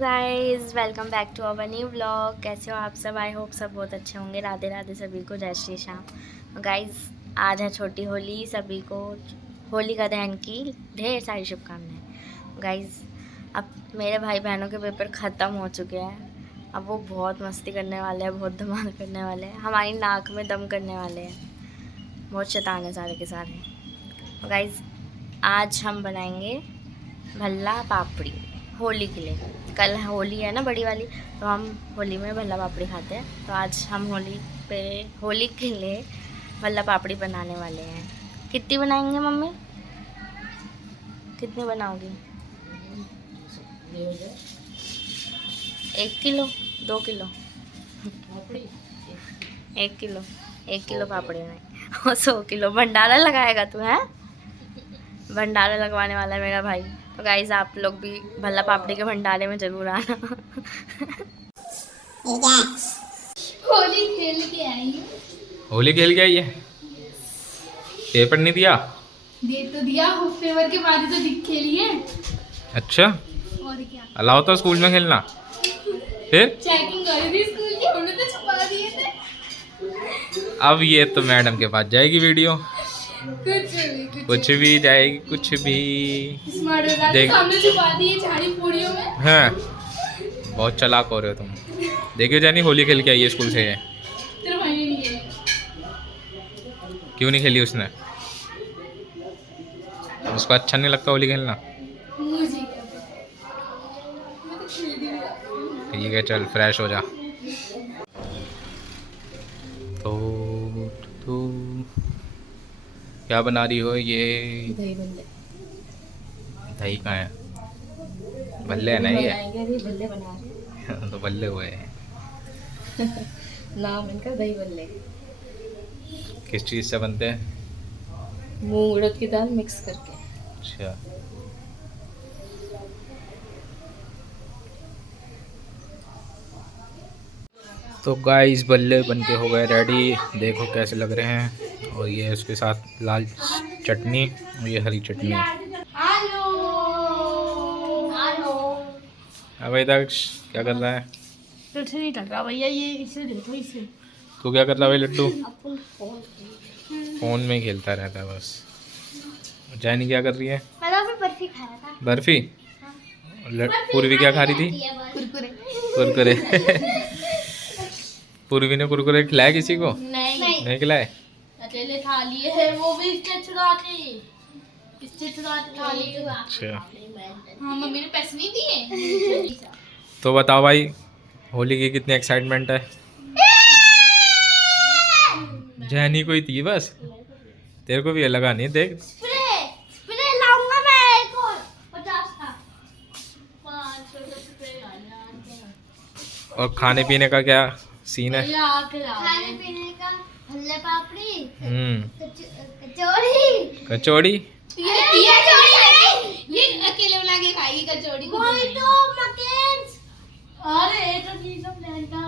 Guys, welcome back to our new vlog. कैसे हो आप सब? आई होप सब बहुत अच्छे होंगे। राधे राधे सभी को, जय श्री श्याम। गाइस, आज है छोटी होली। सभी को होलिका दहन की ढेर सारी शुभकामनाएं। गाइस, अब मेरे भाई बहनों के पेपर ख़त्म हो चुके हैं। अब वो बहुत मस्ती करने वाले हैं, बहुत धमाल करने वाले हैं, हमारी नाक में दम करने वाले हैं। बहुत शैतान है सारे के सारे। गाइस, आज हम बनाएंगे भल्ला पापड़ी होली के लिए। कल होली है ना, बड़ी वाली, तो हम होली में भल्ला पापड़ी खाते हैं। तो आज हम होली के लिए भल्ला पापड़ी बनाने वाले हैं। कितनी बनाएंगे मम्मी? कितनी बनाओगी? 1 किलो, 2 किलो? 1 किलो। 1 किलो पापड़ी बनाए और 100 किलो भंडारा लगाएगा तू? है भंडारा लगवाने वाला है मेरा भाई। तो गाइस, आप लोग भी भल्ला पापड़ी के भंडारे में जरूर आना। होली खेल के आई है। होली खेल के आई है? पेपर नहीं दिया? दे तो दिया, पेपर के बाद ही तो खेली है। अच्छा, और क्या, अलाउ तो स्कूल में खेलना। फिर चेकिंग करी थी स्कूल की, हमने तो छुपा दिए थे। अब ये तो मैडम के पास जाएगी वीडियो। कुछ भी जाएगी, कुछ भी। स्मार्ट बाजार के सामने छुपा दिए झाड़ी पूड़ियों में। हाँ, बहुत चालाक हो रहे हो तुम। देखियो जानी, होली खेल के आई है स्कूल से। ये तेरे भाई ने नहीं खेली। क्यों नहीं खेली उसने? उसको अच्छा नहीं लगता होली खेलना? मुझे क्या पता। मैं तो खेल दी भी। ठीक है, चल फ्रेश हो जा। तो क्या बना रही हो ये? दही बल्ले। दही कहाँ है? भल्ले है ना ये? भल्ले बना रहे तो भल्ले हुए हैं। नाम इनका दही बल्ले। किस चीज़ से बनते हैं? मूंग उड़द की दाल मिक्स करके। अच्छा, तो गाइस, बल्ले बनके हो गए रेडी। देखो कैसे लग रहे हैं। और ये उसके साथ लाल चटनी और ये हरी चटनी। Hello hello. अब भाई दक्ष क्या कर रहा है? कुछ नहीं कर रहा भैया, ये इसे देखो, इसे। तू क्या कर रहा है भाई लड्डू? अपन फोन फ़ोन में ही खेलता रहता है बस। जैनी क्या कर रही है? मैं तो अभी बर्फी खाया था। बर्फी? पूर्वी क्या खा रही थी? कुरकुरे। कुरकुरे। पूर्वी ने कुरकुरे खिलाया किसी को? नहीं खिलाए? अकेले खा लिए है, वो भी इससे छुड़ा खा लिए। अच्छा, हाँ, मम्मी ने पैसे नहीं दिए। तो बताओ भाई, होली की कितनी एक्साइटमेंट है? जैनी कोई थी बस, तेरे को भी ये लगा नहीं? देख, स्प्रे लाऊंगा मैं एक और 50 का। 500 स्प्रे लाना। और खाने पीने का क्या सीन है? खाने पीने का भल्ला पापड़ी, कचौड़ी। कचौड़ी। ये अकेले बना के खाएगी कचौड़ी को। वही तो मकेन्स। अरे ये तो चीज सब प्लान का।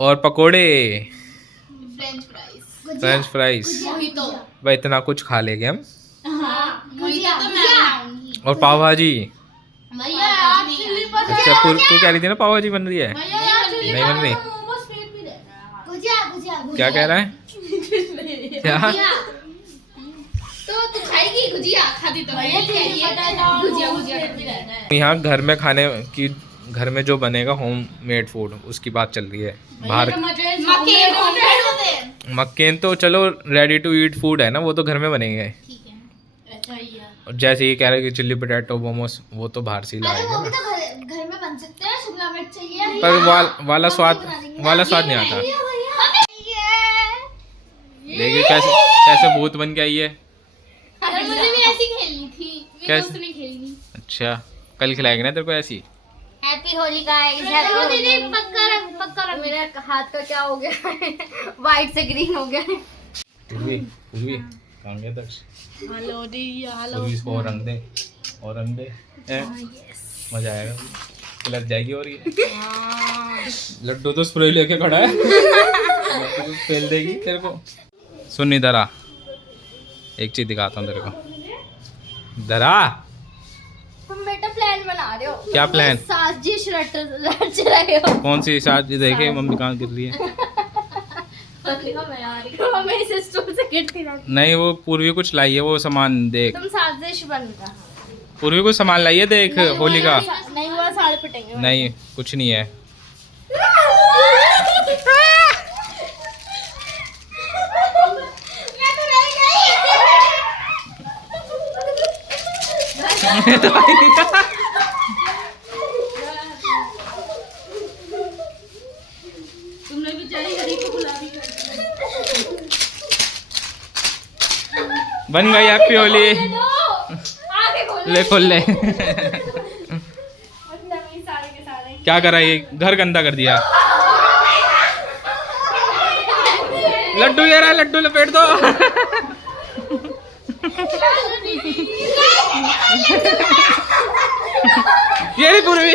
और पकोड़े, फ्रेंच फ्राइज। वही तो। भाई इतना कुछ खा लेंगे हम। हाँ, वही तो मैं बनाऊंगी। और पाव भाजी। भैया आप चिल्ली पर अच्छा, तू कह रही थी ना पाव भाजी बन रही है? नहीं बन रही? मोमोज पेट भी देना। गुजिया क्या कह रहा है? क्या? तो तू खाएगी गुजिया? खाती तो भैया गुजिया करती रहना है। यहाँ घर में खाने की, घर में जो बनेगा होम मेड फूड, उसकी बात चल रही है। बाहर मक्केन तो चलो रेडी टू ईट फूड है ना, वो तो घर में बनेंगे। ठीक है, अच्छा ही है। और जैसे ये कह रहे हैं कि चिल्ली पोटैटो मोमोस, वो तो बाहर से ही लाएंगे वो भी ना। तो घर में बन सकते हैं। शिमला मिर्च चाहिए, पर वाला स्वाद नहीं आता। देखिए कैसे भूत बन के आई है। अरे मुझे भी ऐसी खेलनी थी, मेरे कैसे? दोस्त ने खेलनी। अच्छा, कल खिलाएंगे ना तेरे को ऐसी। Happy Holi guys. पक्का रंग। मेरे हाथ का क्या हो गया? वाइट से ग्रीन हो गया है। पूर्वी कहाँ गया दक्ष? हेलो दी, हेलो। पूर्वी इसको और रंग दे हैं? मजा आएगा, कलर जाएगी। और ये लड्डू तो स्प्रे लेके खड़ा है। लड्डू तो फेल देगी तेरे को। सुन इधर आ, एक चीज दिखाता हूँ तेरे को। डरा तुम बेटा प्लान बना रहे हो। क्या प्लान? साजिश रच रहे हो। कौन सी साथ देखे मम्मी कहाँ गिर रही है? मेरी सिस्टर से गिरती रहती। नहीं वो पूर्वी कुछ लाई है, वो सामान देख। तुम साजिश बन रहा। पूर्वी कुछ सामान लाई है देख होली का। नहीं हुआ सारे पिटेंगे। नहीं कुछ नहीं है। तुमने बेचारी हरी को गुलाबी कर बन गई हैप्पी होली। आगे खोलो। ले खोल ले। सारे के सारे। क्या करा ये? घर गंदा कर दिया। लड्डू ये रहा, लड्डू लपेट दो। ये रही पूर्वी।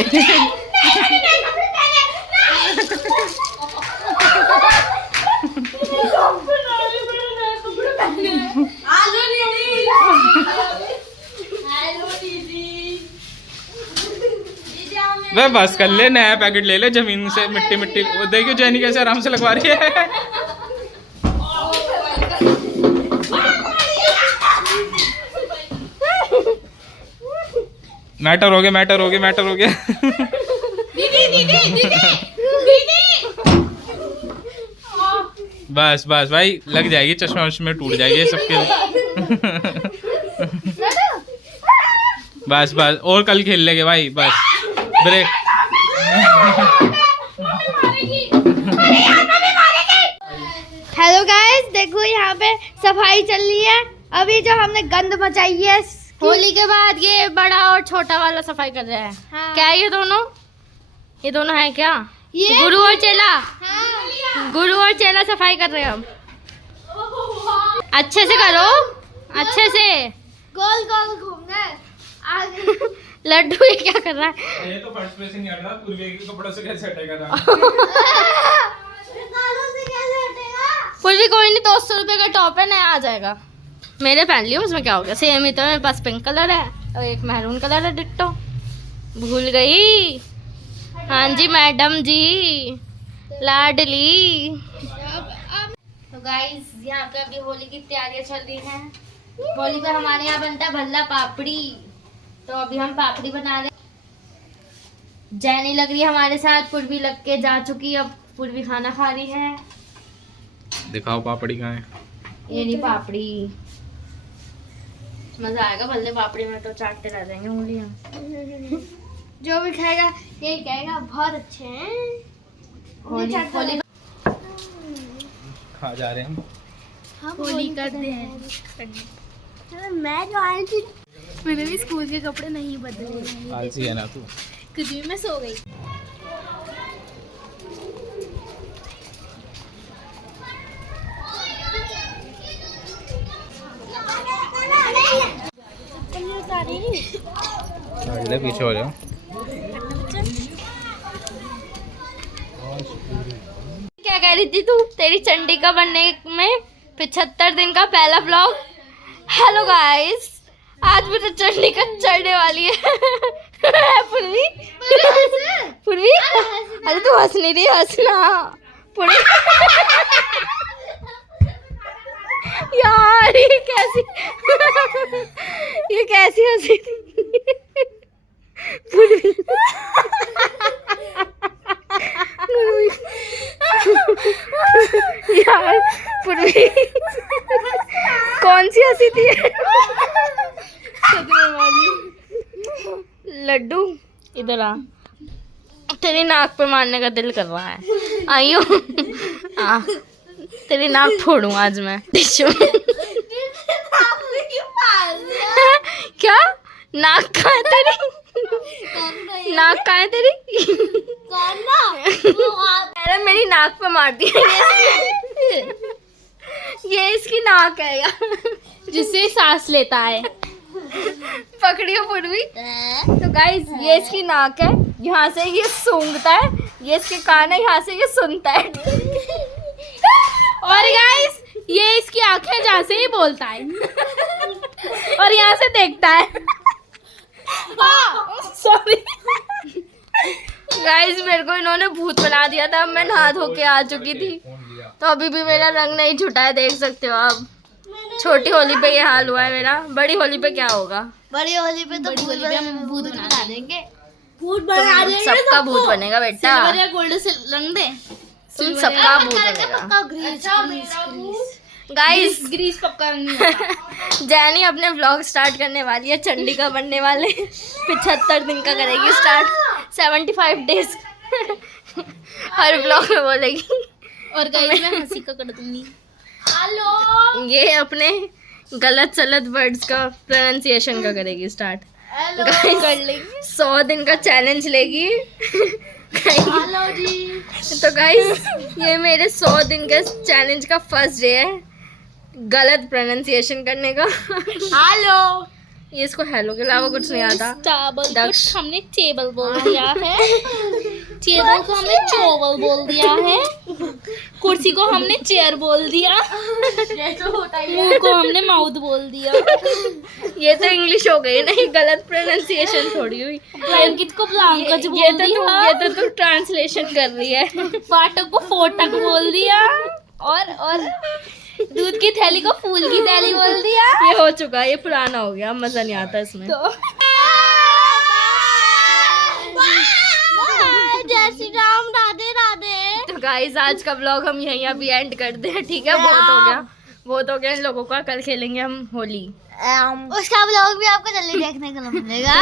वे बस कर ले, नया पैकेट ले ले जमीन से। मिट्टी मिट्टी वो देखियो जैनी कैसे आराम से लगवा रही है। मैटर हो गया, मैटर हो गया, मैटर हो गया। दीदी दीदी दीदी बस बस भाई लग जाएगी, चश्मा वश्मे टूट जाएगी सबके। बस बस और कल खेल लेंगे भाई, बस ब्रेक। हेलो गाइस, देखो यहाँ पे सफाई चल रही है। अभी जो हमने गंद मचाई है होली के बाद, ये बड़ा और छोटा वाला सफाई कर रहे हैं। हाँ। क्या ये दोनों है क्या? ये गुरु और चेला। हाँ। गुरु और चेला सफाई कर रहे हैं हम। अच्छे से करो, अच्छे से। गोल गोल घूमना आगे। लड्डू ये क्या कर रहा है? ये तो फर्स्ट पे से नहीं हट रहा, पूर्वी के कपड़ों से कैसे हटेगा ना? पूर्वी कोई नहीं, 200 रुपए का टॉप है, नया आ जाएगा। मेरे पहन लियो, उसमें क्या हो गया? सेम ही तो, मेरे पास पिंक कलर है और एक मैरून कलर है डिट्टो। भूल गई। हाँ जी मैडम जी, लाडली। तो गाइस यहाँ पे अभी होली की तैयारियां चल रही हैं। होली पे हमारे यहाँ बनता है भल्ला पापड़ी, तो अभी हम पापड़ी बना रहे हैं। जैनी लग रही है हमारे साथ, पूर्वी लग के जा चुकी, अब पूर्वी खाना खा रही है। दिखाओ पापड़ी कहाँ है? ये नहीं पापड़ी। मजा आएगा भल्ले पापड़ी में, तो चाटते रह जाएंगे उंगलियां। जो भी खाएगा यही कहेगा बहुत अच्छे हैं। होली खा जा रहे हैं हम। होली करते हैं। मैं जो आई थी, मैंने भी स्कूल के कपड़े नहीं बदले। आलसी है ना तू? कुछ भी मैं सो गई। इधर पीछे हो जाओ। क्या कह रही थी तू? तेरी चंडी का बनने में 75 दिन का पहला ब्लॉग। हेलो गाइस, आज मुझे चंडी का चढ़ने वाली है। पूर्वी पूर्वी, अरे तू हंस नहीं रही, हंसना पूर्वी। यार ये कैसी हंसी थी पूर्वी। यार पूर्वी कौन सी हंसी थी? सदमे वाली। लड्डू इधर आ, तेरी नाक पे मारने का दिल कर रहा है। आइयो आ, तेरी नाक फोड़ूं आज मैं। टिश्यू। क्या नाक कहाँ है तेरी? नाक कहाँ है तेरी? अरे मेरी नाक पे मार दी। ये इसकी नाक है यार, जिससे सांस लेता है। पकड़ियो पूर्वी। तो गाइस ये इसकी नाक है, यहाँ से ये सूंघता है। ये इसके कान है, यहाँ से ये सुनता है। और गाइस ये इसकी आंखें, जहाँ से ये बोलता है। और यहाँ से देखता है। सॉरी गाइस, मेरे को इन्होंने भूत बना दिया था। मैं नहा धो के आ चुकी थी, तो अभी भी मेरा रंग नहीं छुटा है, देख सकते हो आप। छोटी होली पे ये हाल हुआ है मेरा, बड़ी होली पे क्या होगा? बड़ी होली पे तो भूत बना देंगे। भूत सबका भूत बनेगा बेटा, गोल्ड से रंग दे। तुम सबका भूत बनेगा। गाइस, ग्रीस पक्का जैनी अपने व्लॉग स्टार्ट करने वाली है, चंडिका बनने वाले 75 दिन का करेगी स्टार्ट, 75 डेज हर व्लॉग में बोलेगी। और गाइस मैं हंसी का कर दूंगी। हेलो, ये अपने गलत सलत वर्ड्स का प्रोनाउंसिएशन का करेगी स्टार्ट। गाइस कर लेंगे। 100 दिन का चैलेंज लेगी। हेलो जी। तो गाइस, ये मेरे 100 दिन के चैलेंज का फर्स्ट डे है गलत प्रोनाउंसिएशन करने का। हेलो, ये इसको हेलो के अलावा कुछ नहीं आता। टेबल दक्ष। को हमने टेबल बोल दिया है, टेबल को हमने चोवल बोल दिया है, कुर्सी को हमने चेयर बोल दिया, मुंह को हमने माउथ बोल दिया। ये तो इंग्लिश हो गई नहीं, गलत प्रोनाउंसिएशन थोड़ी हुई। ब्लैंकेट को ब्लैंकेट बोल दिया, ये तो तू ट्रांसलेशन कर रही है। फाटक को फोटक बोल दिया, और दूध की थैली को फूल की थैली बोल दिया। ये हो चुका है, ये पुराना हो गया, मजा नहीं आता इसमें। जय श्री राम, राधे राधे। तो गाइस, आज का व्लॉग हम यहीं अभी एंड करते हैं, ठीक है? बहुत हो गया इन लोगों का। कल खेलेंगे हम होली। उसका व्लॉग भी आपको जल्दी देखने को मिलेगा।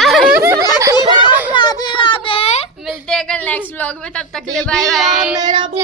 राधे राधे। मिलते हैं कल नेक्स्ट व्लॉग में, तब तक के लिए बाय बाय।